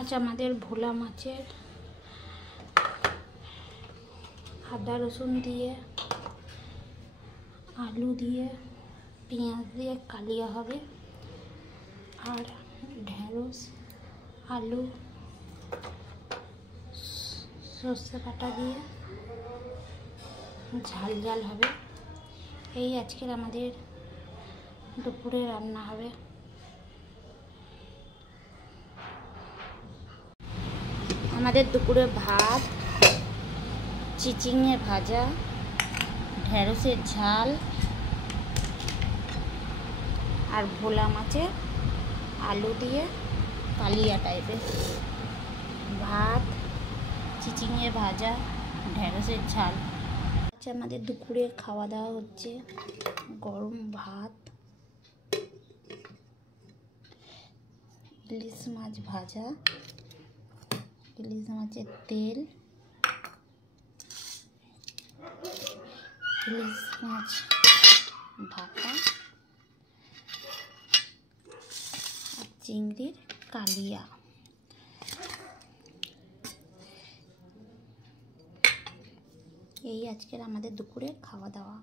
আজ আমাদের ভোলা মাছের আদা রসুন দিয়ে, আলু দিয়ে, পেঁয়াজ দিয়ে কালিয়া হবে। আর ঢেঁড়স, আলু, সর্ষে বাটা দিয়ে ঝাল ঝাল হবে। এই আজকের আমাদের দুপুরে রান্না হবে। আমাদের দুপুরে ভাত, চিচিঙে ভাজা, ঢেঁড়সের ঝাল আর ভোলা মাছের আলু দিয়ে কালিয়া টাইপের। ভাত, চিচিঙে ভাজা, ঢেঁড়সের ঝাল। আচ্ছা, আমাদের দুপুরে খাওয়া দাওয়া হচ্ছে গরম ভাত, ইলিশ মাছ ভাজা, ইলিশ মাছের তেল, ইলিশ মাছ ঢাকা আর চিংড়ির কালিয়া। এই আজকের আমাদের দুপুরের খাওয়া দাওয়া।